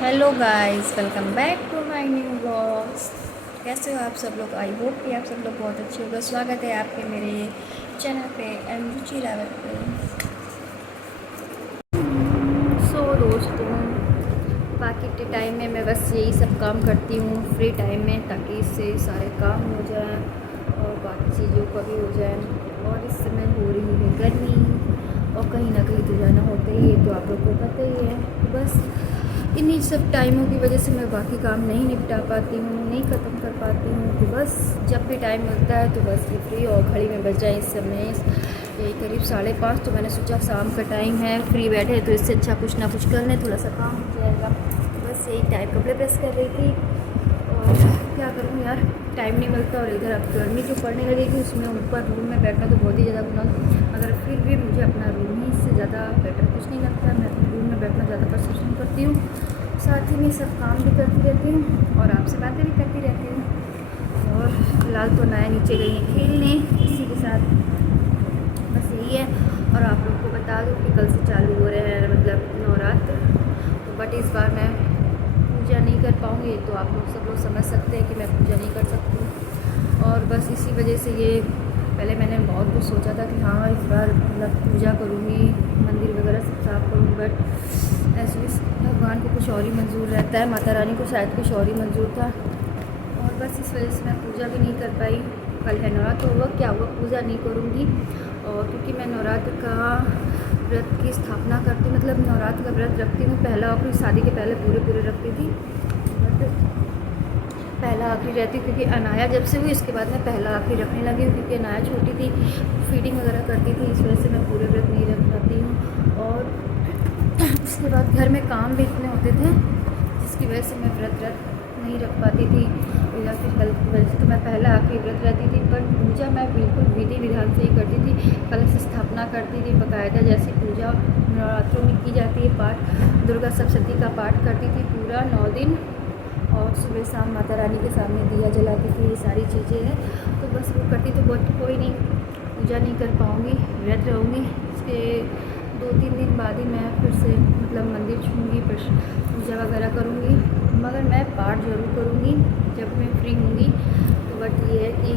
Hello guys, welcome back to my new blogs. कैसे हो आप सब लोग? आई होप कि आप सब लोग बहुत अच्छे होगा। स्वागत है आपके मेरे चैनल पे एंड रुचि रावत पे। दोस्तों, बाकी के टाइम में मैं बस यही सब काम करती हूँ फ्री टाइम में, ताकि इससे सारे काम हो जाएं और बाकी चीज़ों का भी हो जाए। और इस समय हो रही है गर्मी और कहीं ना कहीं तो जाना होता ही है, तो आप लोग को पता ही है। तो बस इन्हीं सब टाइमों की वजह से मैं बाकी काम नहीं निपटा पाती हूँ, नहीं ख़त्म कर पाती हूँ। तो बस जब भी टाइम मिलता है तो बस ये फ्री, और घड़ी में बज जाए इस समय यही करीब 5:30। तो मैंने सोचा शाम का टाइम है, फ्री बैठे तो इससे अच्छा कुछ ना कुछ कर लें, थोड़ा सा काम हो जाएगा। बस यही टाइम कपड़े प्रेस कर रही थी। और क्या करूँ यार, टाइम नहीं मिलता। और इधर अब गर्मी जो पड़ने लगेगी उसमें ऊपर रूम में बैठना तो बहुत ही ज़्यादा गुना, मगर फिर भी मुझे अपना रूम ही इससे ज़्यादा बेटर कुछ नहीं लगता। मैं अपने रूम में बैठना ज़्यादा पसंद करती हूँ, साथ ही में सब काम भी करती रहती हूँ और आपसे बातें भी करती रहती हूँ। और फिलहाल तो नया नीचे गई हैं खेलने इसी के साथ, बस यही है। और आप लोग को बता दूँ कि कल से चालू हो रहे हैं मतलब नवरात्र, तो बट इस बार मैं पूजा नहीं कर पाऊँगी। तो आप लोग सब लोग समझ सकते हैं कि मैं पूजा नहीं कर सकती। और बस इसी वजह से ये पहले मैंने बहुत कुछ सोचा था कि हाँ इस बार मतलब पूजा करूँगी, मंदिर वगैरह सब साफ करूँगी, बट ऐसे भगवान को कुछ और ही मंजूर रहता है, माता रानी को शायद कुछ और ही मंजूर था। और बस इस वजह से मैं पूजा भी नहीं कर पाई। कल है नवरात्र, तो हुआ क्या हुआ, पूजा नहीं करूँगी। और क्योंकि मैं नवरात्र का व्रत की स्थापना करती, मतलब नवरात्र का व्रत रखती हूँ। पहला आखिरी, शादी के पहले पूरे रखती थी, बट पहला आखिरी रहती, क्योंकि अनाया जब से हुई इसके बाद मैं पहला आखिरी रखने लगी हूँ। क्योंकि अनाया छोटी थी, फीडिंग वगैरह करती थी, इस वजह से मैं पूरे व्रत नहीं रख पाती हूँ। और उसके बाद घर में काम भी इतने होते थे जिसकी वजह से मैं व्रत नहीं रख पाती थी, या फिर हेल्थ की वजह से। तो मैं पहला आखिरी व्रत रहती थी, पर पूजा मैं बिल्कुल विधि विधान से ही करती थी। कलश स्थापना करती थी बाकायदा, जैसी पूजा नवरात्रों में की जाती है, पाठ दुर्गा सप्तशती का पाठ करती थी पूरा 9 दिन। और सुबह शाम माता रानी के सामने दिया जलाती थी, ये सारी चीज़ें हैं। तो बस वो करती, तो बहुत कोई नहीं, पूजा नहीं कर पाऊँगी, व्रत रहूँगी। इसके 2-3 दिन बाद ही मैं फिर से मतलब मंदिर छूँगी, फिर पूजा वगैरह करूँगी। मगर मैं पाठ ज़रूर करूँगी जब मैं फ्री होंगी। तो बट ये है कि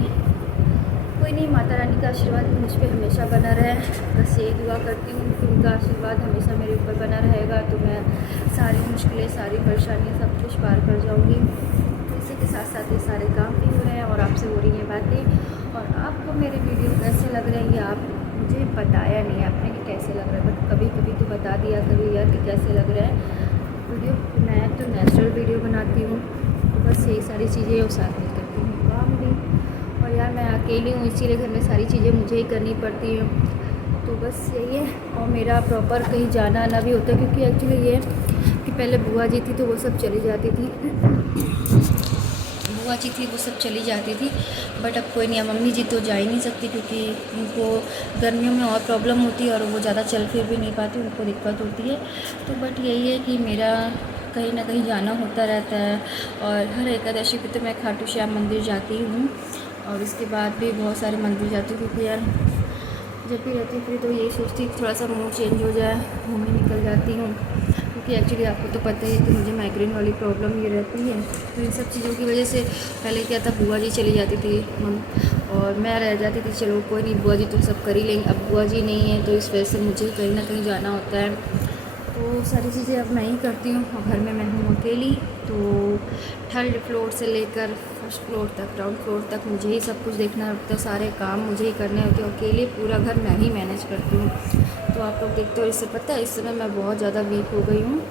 कोई नहीं, माता रानी का आशीर्वाद मुझ पर हमेशा बना रहे, बस यही दुआ करती हूँ कि उनका आशीर्वाद हमेशा मेरे ऊपर बना रहेगा, तो मैं सारी मुश्किलें, सारी परेशानियाँ सब कुछ पार कर जाऊँगी। इसी के साथ साथ ये सारे काम भी हो रहे हैं और आपसे हो रही हैं बातें। और आपको मेरे वीडियो कैसे लग रहे हैं ये आप मुझे बताया नहीं आपने कि कैसे लग रहा है, बट कभी कभी तो बता दिया कभी यार कि कैसे लग रहा है वीडियो। मैं तो नेचुरल वीडियो बनाती हूँ, तो बस यही सारी चीज़ें और साथ में करती हूँ काम भी। और यार मैं अकेली हूँ, इसीलिए घर में सारी चीज़ें मुझे ही करनी पड़ती हैं। तो बस यही है। और मेरा प्रॉपर कहीं जाना आना भी होता है, क्योंकि एक्चुअली ये कि पहले बुआ जी थी तो वो सब चली जाती थी, बुआ जी थी वो सब चली जाती थी, बट अब कोई नहीं है। मम्मी जी तो जा ही नहीं सकती, क्योंकि उनको गर्मियों में और प्रॉब्लम होती है और वो ज़्यादा चल फिर भी नहीं पाती, उनको दिक्कत होती है। तो बट यही है कि मेरा कहीं ना कहीं जाना होता रहता है। और हर एकादशी पे तो मैं खाटू श्याम मंदिर जाती हूँ, और इसके बाद भी बहुत सारे मंदिर जाती हूँ, क्योंकि यार जब भी रहती हूँ फिर तो यही सोचती हूँ थोड़ा सा मूड चेंज हो जाए, घूमने निकल जाती हूँ। क्योंकि एक्चुअली आपको तो पता ही है कि मुझे माइग्रेन वाली प्रॉब्लम ये रहती है। तो इन सब चीज़ों की वजह से पहले क्या था, बुआ जी चली जाती थी और मैं रह जाती थी, चलो कोई नहीं बुआ जी तो सब कर ही लेंगे। अब बुआ जी नहीं है तो इस वजह से मुझे कहीं ना कहीं जाना होता है। तो सारी चीज़ें अब मैं ही करती हूँ, और घर में मैं हूँ अकेली। तो 3rd फ्लोर से लेकर 1st फ्लोर तक, ग्राउंड फ्लोर तक मुझे ही सब कुछ देखना होता है, सारे काम मुझे ही करने होते हैं अकेले, पूरा घर मैं ही मैनेज करती हूँ। तो आप लोग देखते हो, इससे पता है इस समय मैं बहुत ज़्यादा वीक हो गई हूँ,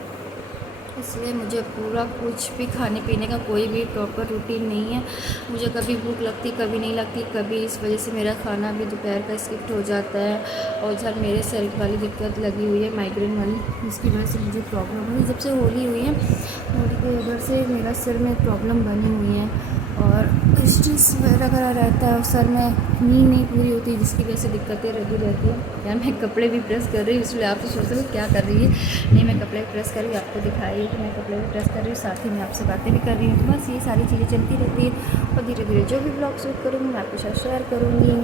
इसलिए मुझे पूरा कुछ भी खाने पीने का कोई भी प्रॉपर रूटीन नहीं है। मुझे कभी भूख लगती, कभी नहीं लगती, कभी इस वजह से मेरा खाना भी दोपहर का स्किप हो जाता है। और इधर मेरे सर वाली दिक्कत लगी हुई है, माइग्रेन वाली, जिसकी वजह से मुझे प्रॉब्लम हुई जब से होली हुई है। होली के उधर से मेरा सिर में प्रॉब्लम बनी हुई है, और स्ट्रेस वगैरह रहता है, और सर में नींद नहीं पूरी होती, जिसकी वजह से दिक्कतें लगी रहती हैं। यार मैं कपड़े भी प्रेस कर रही हूँ, इसलिए आप तो सोच रहे हो क्या कर रही है। नहीं, मैं कपड़े प्रेस कर रही हूँ, आपको दिखाई कि मैं कपड़े भी प्रेस कर रही हूँ, साथ ही मैं आपसे बातें भी कर रही हूँ। तो बस ये सारी चीज़ें चलती रहती है, और धीरे धीरे जो भी ब्लॉग शूट करूँगी मैं आपके साथ शेयर करूँगी।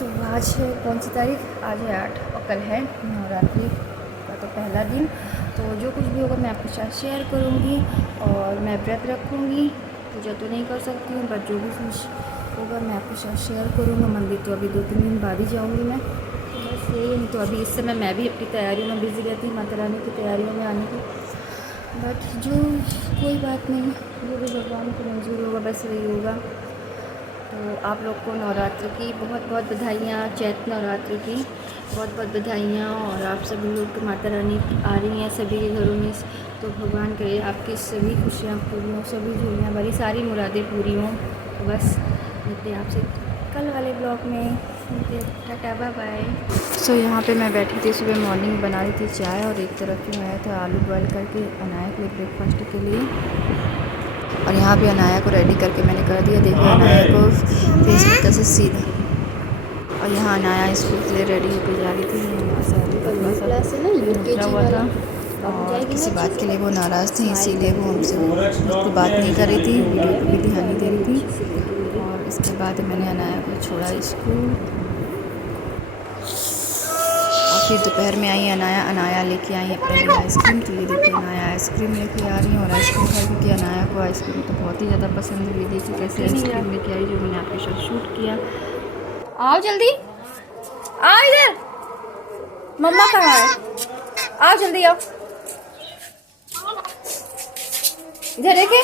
तो आज है कौन सी तारीख? आज है 8, और कल है नवरात्रि का तो पहला दिन। तो जो कुछ भी होगा मैं आपके साथ शेयर करूँगी। और मैं व्रत रखूँगी, पूजा तो नहीं कर सकती हूँ, बट जो भी कुछ होगा मैं आपके साथ शेयर करूँगा। मंदिर तो अभी 2-3 दिन बाद ही जाऊँगी मैं, तो बस यही नहीं। तो अभी इस समय मैं भी अपनी तैयारियों में बिज़ी रहती हूँ, माता रानी की तैयारियों में आने की। बट जो कोई बात नहीं, जो भी भगवान को मंजूर होगा बस वही होगा। तो आप लोग को नवरात्र की बहुत बहुत बधाइयाँ, चैत्र नवरात्र की बहुत बहुत बधाइयाँ। और आप सभी लोग को माता रानी आ रही हैं सभी के घरों में, तो भगवान करे आपकी सभी खुशियाँ पूरी हों, सभी झोलियाँ भरी, सारी मुरादें पूरी हों। तो बस मिलते हैं आपसे कल वाले ब्लॉग में। Tata bye bye. सो यहाँ पे मैं बैठी थी, सुबह मॉर्निंग बना रही थी चाय, और एक तरफ ही आया था आलू बॉयल करके अनाया के लिए ब्रेकफास्ट के लिए। और यहाँ पे अनाया को रेडी करके मैंने कर दिया। देखिए अनाया को फेस में कैसे सीधा। और यहाँ अनाया स्कूल के लिए रेडी होकर जा रही थी। यहाँ से निकला हुआ था, और किसी बात के लिए वो नाराज़ थी, इसीलिए वो हमसे बिल्कुल बात नहीं कर रही थी, वीडियो को भी ध्यान नहीं दे रही थी। और इसके बाद मैंने अनाया को छोड़ा स्कूल। और फिर दोपहर में आई अनाया लेके आई अपने लिए आइसक्रीम। तो ये देखिए अनाया आइसक्रीम लेके आ रही है, और आइसक्रीम खाई, क्योंकि अनाया को आइसक्रीम तो बहुत ही ज़्यादा पसंद है। ये देखिए कैसे आइसक्रीम लेके आई, जो मैंने आपके साथ शूट किया। आओ जल्दी, आओ इधर, मम्मा कहाँ है, आओ जल्दी आओ, इधर देखे।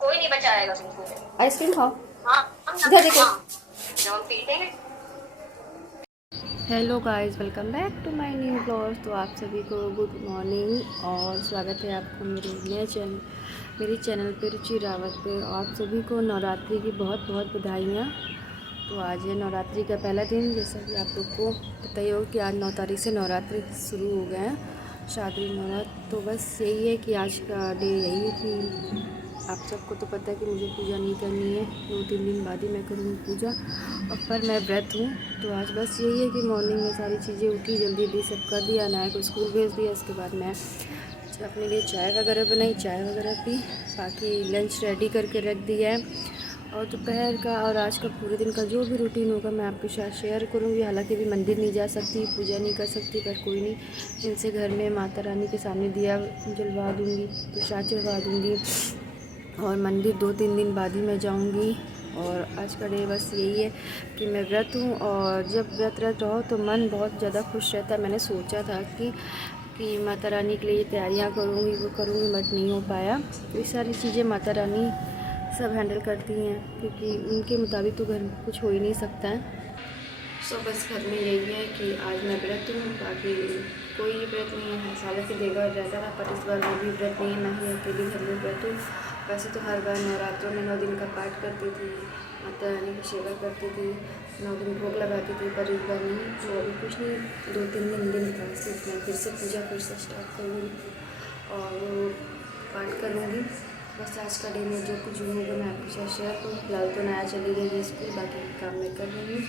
कोई नहीं बचाएगा तुमको। आइसक्रीम खाओ, हाँ इधर देखो। जब हम पीते हैं। Hello guys, welcome back to my new blog. तो आप सभी को गुड मॉर्निंग और स्वागत है आपको मेरे चैनल पे रुचि रावत पे। आप सभी को नवरात्रि की बहुत बहुत बधाइयाँ। तो आज है नवरात्रि का पहला दिन, जैसा कि आप लोग को पता ही हो कि आज 9 तारीख से नवरात्रि शुरू हो गए हैं, शादी नवरात्र। तो बस यही है कि आज का डे यही है कि आप सबको तो पता है कि मुझे पूजा नहीं करनी है, 2-3 दिन बाद ही मैं करूँगी पूजा। और पर मैं व्रत हूँ, तो आज बस यही है कि मॉर्निंग में सारी चीज़ें उठी, जल्दी जल्दी सब कर दिया, अनाया को स्कूल भेज दिया। उसके बाद मैं अपने लिए चाय वगैरह बनाई, चाय वगैरह पी, बाकी लंच रेडी करके रख दिया है। और दोपहर का और आज का पूरे दिन का जो भी रूटीन होगा मैं आपके साथ शेयर करूँगी। हालांकि भी मंदिर नहीं जा सकती, पूजा नहीं कर सकती, पर कोई नहीं, इनसे घर में माता रानी के सामने दिया जलवा दूँगी, प्रसाद चढ़वा दूँगी। और मंदिर 2-3 दिन बाद ही मैं जाऊंगी। और आज का डे बस यही है कि मैं व्रत हूँ, और जब व्रत रहो तो मन बहुत ज़्यादा खुश रहता है। मैंने सोचा था कि माता रानी के लिए तैयारियाँ करूँगी, वो करूँगी, बट नहीं हो पाया। तो ये सारी चीज़ें माता रानी सब हैंडल करती हैं, क्योंकि उनके मुताबिक तो घर में कुछ हो ही नहीं सकता है। सो बस घर में यही है कि आज मैं व्रत हूँ, बाकी कोई व्रत नहीं है। सालों के देगा रहता था, पर इस बार वो भी व्रत नहीं है, मैं ही अकेली घर में व्रत हूँ। वैसे तो हर बार नवरात्रों में 9 दिन का पाठ करती थी, माता रानी की सेवा करती थी, 9 दिन भोग लगाती थी, पर इस बार नहीं। तो अभी कुछ नहीं, 2-3 दिन का सिर्फ मैं फिर से पूजा फिर से स्टार्ट करूँगी और वो पाठ करूँगी। बस आज का डे में जो कुछ भी होगा मैं आपके साथ शेयर करूँ। फिलहाल तो नया चली गई है स्कूल, बाकी काम मैं कर रही हूँ।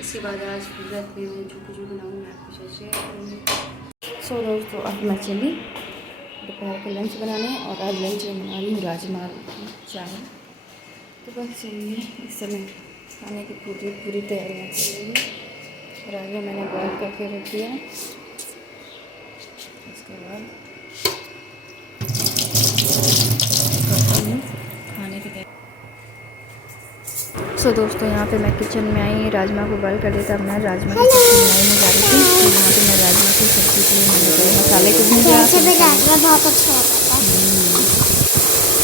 इसके बाद आज व्रत में मैं जो कुछ भी बनाऊँगी मैं आपके साथ शेयर करूँगी। सो दोस्तों, अब मैं चली दोपहर के लंच बनाने, और आज लंच में बना रही हूँ राजमा चावल। तो बस यही है, इस समय खाने की पूरी तैयारियाँ चल रही है। राजमा मैंने बॉयल करके रख दिया है। उसके बाद खाने की तैयारी। सो दोस्तों, यहाँ पे मैं किचन में आई, राजमा को बॉयल कर देता। अब मैं राजमा की सब्ज़ी बनाने में जा रही थी। तो यहाँ पे मैं राजमा की सब्ज़ी के लिए मैंने पहले मसाले को भूजा, बहुत अच्छा होता है।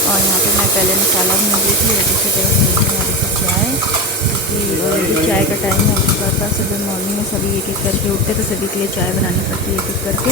और यहाँ पे मैं पहले मसाला भून दी थी। और दूसरी तरफ भून रही थी चाय, क्योंकि ऑलरेडी चाय का टाइम हो चुका था। सुबह मॉर्निंग में सभी एक एक करके उठते, तो सभी के लिए चाय बनानी पड़ती है एक एक करके।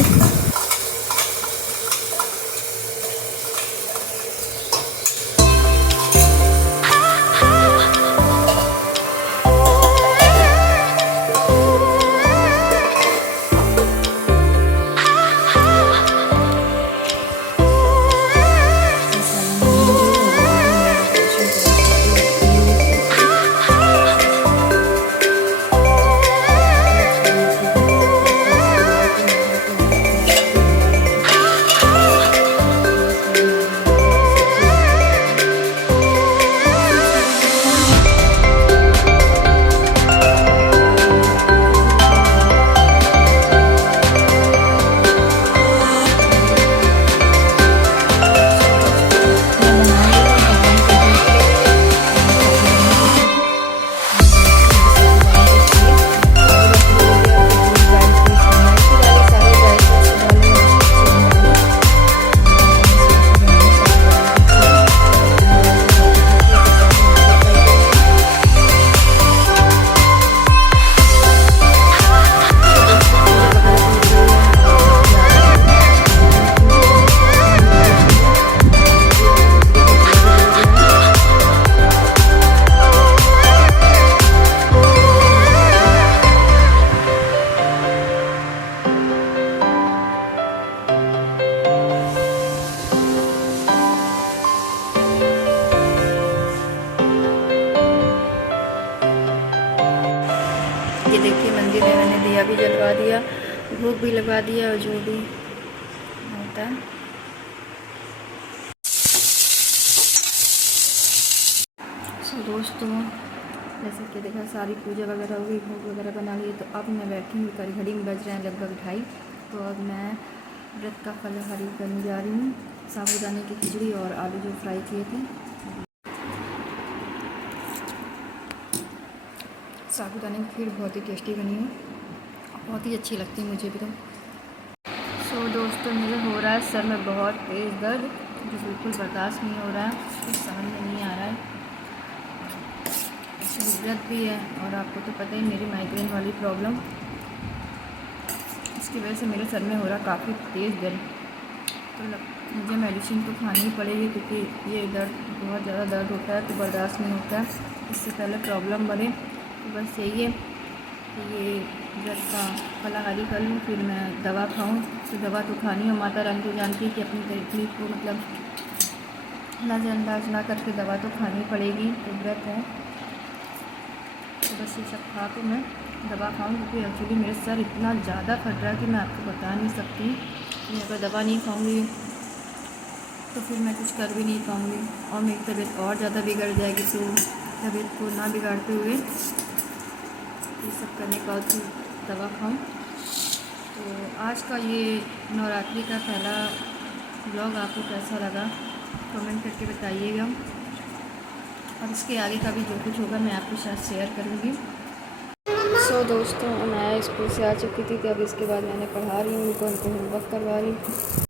इसीलिए मैंने दिया भी जलवा दिया, भूख भी लगा दिया और जो भी होता है। सो दोस्तों, जैसे कि देखा सारी पूजा वगैरह हो गई, भोग वगैरह बना ली, तो अब मैं बैठी हूँ, घड़ी में बज रहे हैं लगभग 2:30। तो अब मैं व्रत का फलाहारी करने जा रही हूँ, साबूदाने की खिचड़ी और आलू जो फ्राई किए थे। साबूदाने की खीर बहुत ही टेस्टी बनी है, बहुत ही अच्छी लगती है मुझे भी। तो सो दोस्तों, मुझे हो रहा है सर में बहुत तेज़ दर्द, जो बिल्कुल बर्दाश्त नहीं हो रहा है, कुछ समझ में नहीं आ रहा है। व्रत भी है और आपको तो पता ही मेरी माइग्रेन वाली प्रॉब्लम, इसकी वजह से मेरे सर में हो रहा काफ़ी तेज़ दर्द। तो मुझे मेडिसिन तो खानी ही पड़ेगी, क्योंकि ये दर्द बहुत ज़्यादा दर्द होता है तो बर्दाश्त नहीं होता है, इससे पहले प्रॉब्लम बढ़े। तो बस यही है कि ये व्रत का फलाहारी कर लूँ, फिर मैं दवा खाऊँ। तो दवा तो खानी हो, माता रानी तो जानती है कि अपनी तकलीफ को मतलब नज़रअंदाज ना करके दवा तो खानी पड़ेगी, तो व्रत है। तो बस ये सब खा के मैं दवा खाऊँ, क्योंकि एक्चुअली मेरे सर इतना ज़्यादा फट रहा है कि मैं आपको बता नहीं सकती। मैं अगर दवा नहीं खाऊँगी तो फिर मैं कुछ कर भी नहीं पाऊँगी और मेरी तबीयत और ज़्यादा बिगड़ जाएगी। तो तबीयत को ना बिगाड़ते हुए ये सब करने के बाद दवा खाऊँ। तो आज का ये नवरात्रि का पहला ब्लॉग आपको कैसा लगा कमेंट करके बताइएगा, और इसके आगे का भी जो कुछ होगा मैं आपके साथ शेयर करूँगी। सो दोस्तों, मैं स्कूल से आ चुकी थी, तो अब इसके बाद मैंने पढ़ा रही हूँ उनको होमवर्क करवा रही हूँ।